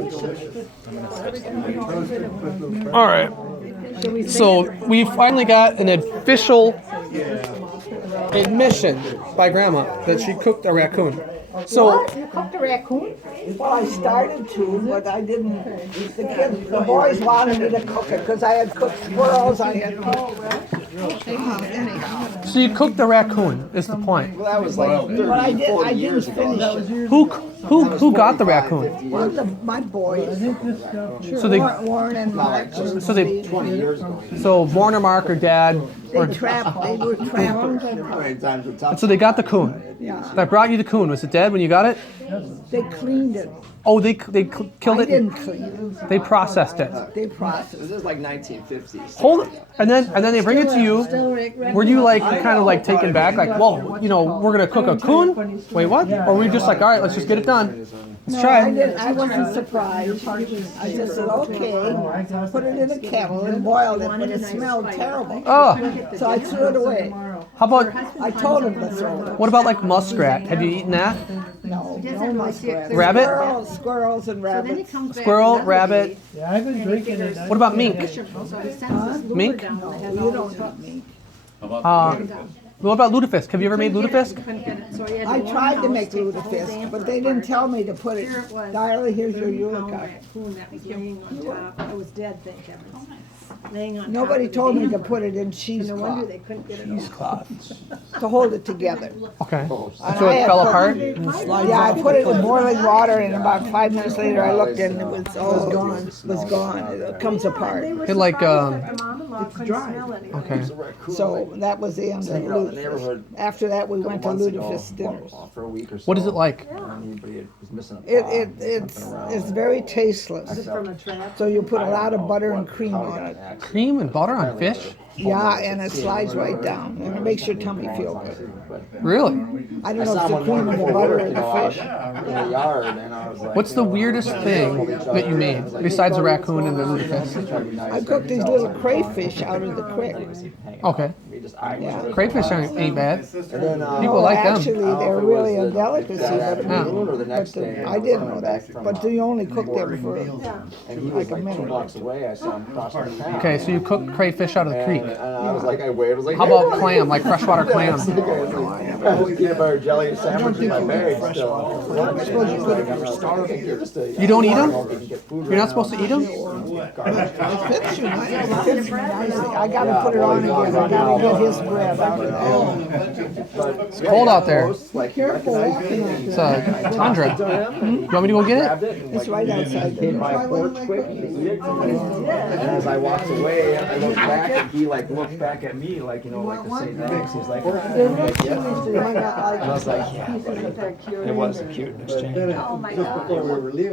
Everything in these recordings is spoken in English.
All right. So we finally got an official admission by Grandma that she cooked a raccoon. So What? You cooked a raccoon? Well, I started to, but I didn't. The boys wanted me to cook it because I had cooked squirrels. I had so you cooked a raccoon is the point. Well, that was like 30, but I 40 didn't years ago. finish it. Who got the raccoon? One of my boys, So they Warren and Mark. so they 20 years ago. so Warren or Mark or Dad or They were trapped. How many times we talked so they got the coon. Yeah, That brought you the coon. Was it dead when you got it? they cleaned it. Oh, they killed I it. didn't clean it. They processed it. They processed This it. is like 1950s. Hold it, and then they bring it to you. Were you like kind of like taken back, like, whoa, we're gonna cook a coon? Wait, what? Or were you just like, all right, let's just get it done. Let's try it. I wasn't surprised. I just said, okay, put it in a kettle and boiled it, but it smelled terrible. Oh, So I threw it away. how about I told him to throw it. what about like muskrat? Have you eaten that? No, no muskrat. Rabbit? Squirrels and rabbits. Squirrel, rabbit. Yeah, I've been drinking it. What about mink? Mink? You don't eat meat. What about lutefisk? Have you ever made lutefisk? I tried to make lutefisk, but they didn't tell me to put it. Darla, here's your Eulaka. It was dead, thank heavens. Laying on top Nobody of the told me to damn- put it in No cheesecloth wonder they couldn't get it off. to hold it together. Okay. And So I it had fell put- apart? Yeah, I put it in boiling water, and about 5 minutes later, I looked and it was all gone. Was gone. It comes apart. It like, The mom-in-law couldn't smell anything. okay. So that was the end of Hanging out in the lutefisk. neighborhood After that, we went to months ago, lutefisk dinners. for a week or so. What is it like? Anybody was missing a It's very tasteless. From a trap. So you put a lot of butter and cream on it. Cream and butter on fish? Yeah, and it slides right down, and it makes your tummy feel good. Really? I don't know if it's the cream or the butter or the fish. in the yard, and I was like, What's the weirdest thing that you made besides the raccoon and the lutefisk? I cooked these little crayfish out of the creek. Okay. we just eyed each other. Crayfish ain't bad. And then, People like them. Actually, they're really a delicacy, that but afternoon or the next day. I didn't know that. But you only cook them for, And he was like 2 blocks away. I saw him cross the path. Okay, so you cook crayfish out of the creek. And I was like, I waved. I was like, How about clam, like freshwater clam? I was peanut butter jelly sandwich in my bag still. You don't eat them? You're not supposed to eat them? it fits you nicely. I gotta put it on again. I gotta get his bread out of there. It's cold out there. Like, Careful walking. It's a tundra. You want me to go get it? It's right outside came the by porch quick. And as I walked away, I looked back and he like looked back at me like, like to say thanks. He's like, I was like, yeah. It was a cute exchange. Oh my God.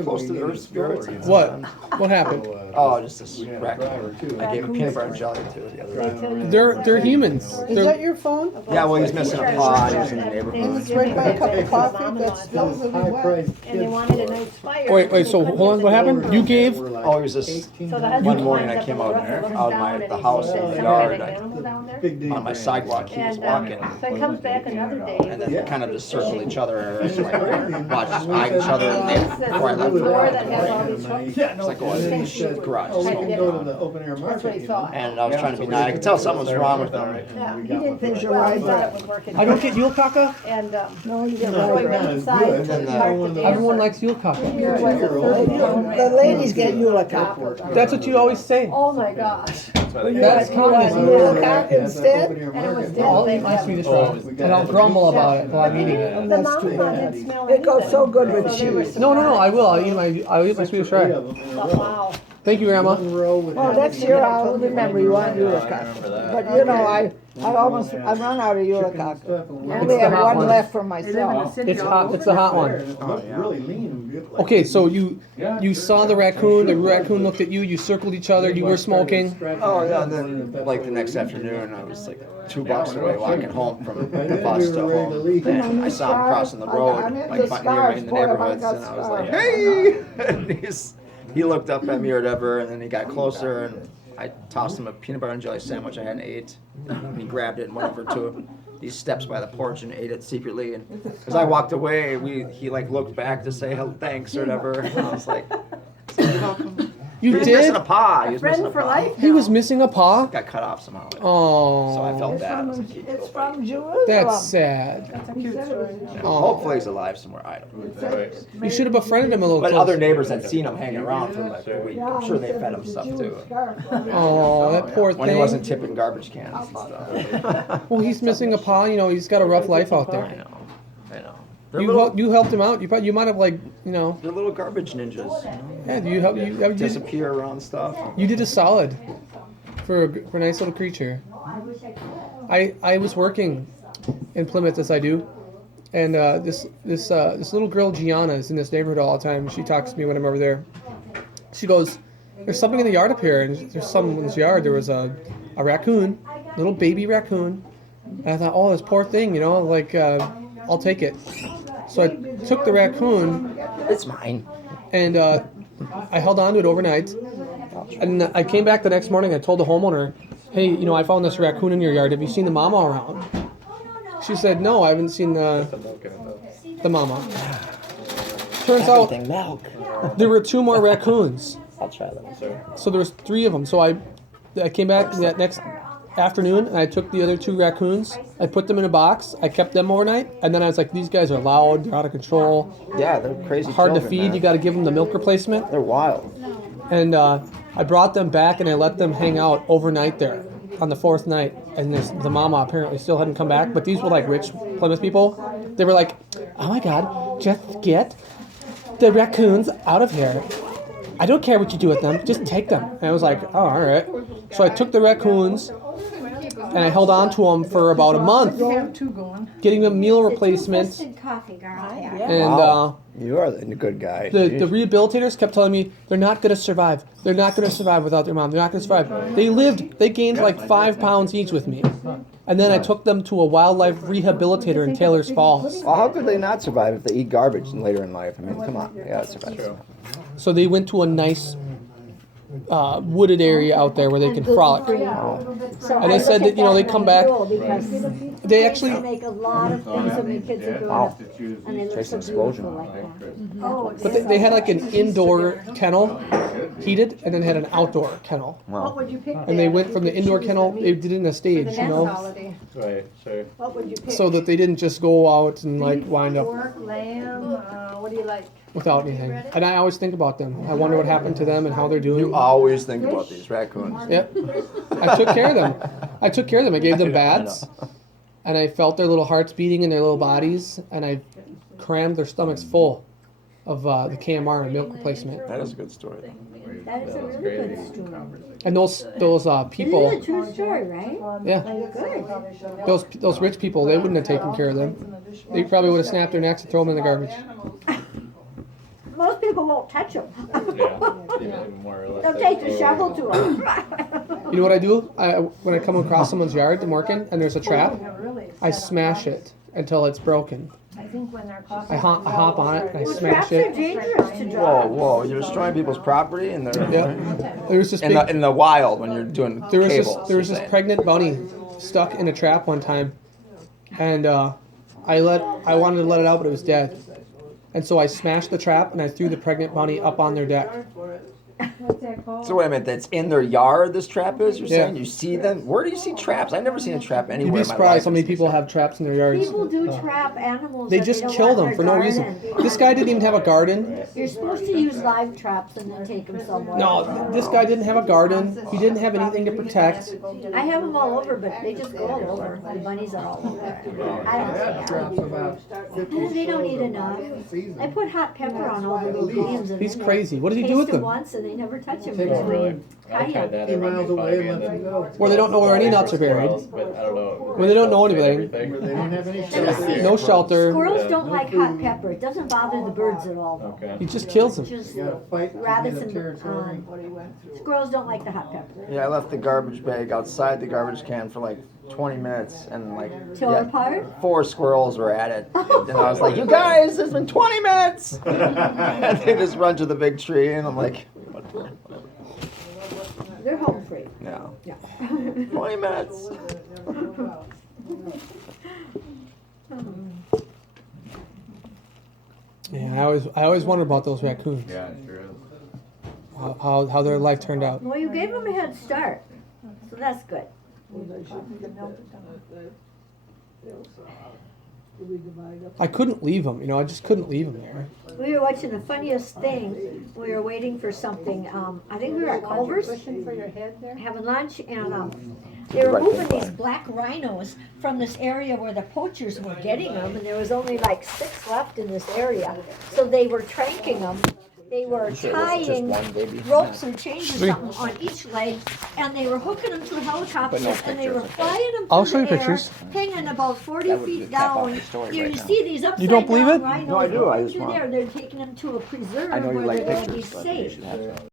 Close to the earth spirits. What? What happened? Oh, just this raccoon. I gave him peanut butter and jelly to the other day. They're humans. Is that your phone? Yeah, well, he's missing a paw. He was in the neighborhood. It's right by a cup of coffee that smells really wet. And they wanted a night's fire. Wait, so hold on, what happened? You gave, Oh, he was just So the husband one morning climbs I came up out on the roof and out looks of down the and house he in sees the some yard. kind of animal down there. On my sidewalk, he was And walking. so he comes back another day. And then they kind of just circled each other, like watched us eye each other, and It's then the before I left door the that has all these hooks. it's like going in the garage. is Had to get smoking. on. open air That's what he thought. And I was trying to be nice. I could tell something was wrong with him. Yeah, he didn't think, well, he thought it was working. I don't get Yule Kaka? And, No, you so don't. he went inside And then to the- park the Everyone damn- likes Yule Kaka. The ladies get Eulaka. That's what you always say. Oh my gosh. That's communism. Eulaka instead? And it was dead. I'll eat my Swedish fries, and I'll grumble about it while I'm eating it. The mom-in-law didn't smell It goes anything. so good with So they were cheese. No, I will. I'll eat my Swedish fry. Wow. Thank you, Grandma. Well, next year I'll remember you on Eulaka. But I run out of Eulaka. I only have one left for myself. It's hot. It's the hot one. Really lean. Okay, so you saw the raccoon looked at you. You circled each other. You were smoking. Oh yeah, and then like the next afternoon, I was like 2 blocks away walking home from the bus to home, and I saw him crossing the road, like near me in the neighborhoods, and I was like, hey! And he looked up at me or whatever, and then he got closer, and I tossed him a peanut butter and jelly sandwich I hadn't ate, and he grabbed it and went over to these steps by the porch and ate it secretly. And as I walked away, he like looked back to say thanks or whatever, and I was like, You He's did? missing a paw. He was missing a Friend for paw. life. He was missing a paw? Got cut off somehow. Oh. So I felt bad. I was like, It's from Jerusalem. That's sad. That's a cute story. Oh. hopefully he's alive somewhere. I don't know. You should have befriended him a little But closer. other neighbors had seen him hanging around for like a week. I'm sure they fed him stuff too. Oh, that poor When he thing. wasn't tipping garbage cans and stuff. Well, he's missing a paw. You know, he's got a rough life out I there. know. I know. They're You helped him out. You might have like, you know. they're little garbage ninjas. You know? Yeah, you Disappear around stuff. you did a solid for a nice little creature. I was working in Plymouth as I do, and this little girl Gianna is in this neighborhood all the time. She talks to me when I'm over there. She goes, "There's something in the yard up here," and there's someone's yard. There was a raccoon, little baby raccoon. And I thought, oh, this poor thing, you know, like I'll take it. So I took the raccoon It's mine. and I held on to it overnight. And I came back the next morning. I told the homeowner, "Hey, you know, I found this raccoon in your yard. Have you seen the mama around?" She said, "No, I haven't seen the mama." Turns out Everything milk. there were 2 more raccoons. I'll try that. So there was 3 of them. So I came back that next afternoon and I took the other 2 raccoons. I put them in a box. I kept them overnight. And then I was like, these guys are loud. They're out of control. Yeah, they're crazy. Hard to children, feed. man. You got to give them the milk replacement. They're wild. And I brought them back and I let them hang out overnight there on the 4th night. And the mama apparently still hadn't come back. But these were like rich Plymouth people. They were like, "Oh my God, just get the raccoons out of here. I don't care what you do with them. Just take them." And I was like, "Oh, all right." So I took the raccoons and I held on to them for about a month, Have 2 going. getting them meal replacements. Coffee, girl. And Wow. You are the good guy. the Jeez. rehabilitators kept telling me they're not going to survive. They're not going to survive without their mom. They're not going to survive. They gained like 5 pounds each with me. And then I took them to a wildlife rehabilitator in Taylor's Falls. Well, how could they not survive if they eat garbage later in life? I mean, come on. They gotta survive. So they went to a nice wooded area out there where they can frolic. And they said that, you know, they come back- They actually- They make a lot of things when the kids are growing Wow. up, and they look Takes so an explosion. beautiful like that. Oh, But they had like an indoor kennel, heated, and then had an outdoor kennel. What would you pick? And they there went if from you the could indoor choose kennel, the they meat did it in a for stage, the you next know, holiday? Right, so What would you pick? so that they didn't just go out and like Beef, wind up Pork, lamb, what do you like? without anything. And I always think about them. I wonder what happened to them and how they're doing. You always think about these raccoons. Yep. I took care of them. I gave them baths, and I felt their little hearts beating in their little bodies, and I crammed their stomachs full of the KMR and milk replacement. That is a good story. That is a really good story. And those Isn't people, it a true story, right? yeah, Good. those rich people, they wouldn't have taken care of them. They probably would have snapped their necks and thrown them in the garbage. Most people won't touch them. yeah, more or less. They'll take the shovel to them. You know what I do? When I come across someone's yard, I'm working, and there's a trap, Really? I smash it until it's broken. I think when they're I hop on it and I Well, smash traps are it. dangerous to Whoa, drive. whoa! You're destroying people's property and they're Yeah. There was this big, in the wild when you're doing there was cables. this you're saying. pregnant bunny stuck in a trap one time, and I wanted to let it out, but it was dead. And so I smashed the trap and I threw the pregnant bunny up on their deck. What's that called? So wait a minute, that's in their yard. This trap is. You're Yeah. saying you see them? Where do you see traps? I've never seen a trap anywhere. You'd be in my surprised life. how many people have traps in their yards. People do trap animals. They that just don't kill want them in for their no reason. garden. This guy didn't even have a garden. You're supposed to use live traps and then take them somewhere. No, this guy didn't have a garden. He didn't have anything to protect. I have them all over, but they just go all over. The bunnies are all over. I don't care. They don't eat enough. I put hot pepper on all the little beans and He's then crazy. What does he taste do with them them? once and they never touch them. I tried that 50 around miles 5 away, and let them go. Where they don't know where any nuts are buried. squirrels, but I don't know. When they don't know anything. They don't have any shelter. No shelter. Squirrels don't like hot pepper. It doesn't bother the birds at all. Okay. He just kills them. Just You gotta fight to rabbits get a and territory. squirrels don't like the hot pepper. Yeah, I left the garbage bag outside the garbage can for like 20 minutes and like Till apart? 4 squirrels were at it. And I was like, you guys, it's been 20 minutes! And they just run to the big tree and I'm like, whatever. They're home free. No. Yeah. 20 minutes. Yeah, I always wonder about those raccoons. Yeah, it sure is. how their life turned out. Well, you gave them a head start, so that's good. I couldn't leave them, I just couldn't leave them there. We were watching the funniest thing. We were waiting for something. I think we were at Culver's For your head there? having lunch, and they were moving these black rhinos from this area where the poachers were getting them, and there was only like 6 left in this area. So they were tranking them. They were tying ropes and chains or something on each leg, and they were hooking them to a helicopter, and they were flying them I'll through show you the air, pictures. hanging about 40 That would feet cap off down. your story You right now. see these upside don't believe down it? rhinos No, I do. I going just through want- there. They're taking them to a preserve I know you where like they're going to be pictures, but you safe. should have some.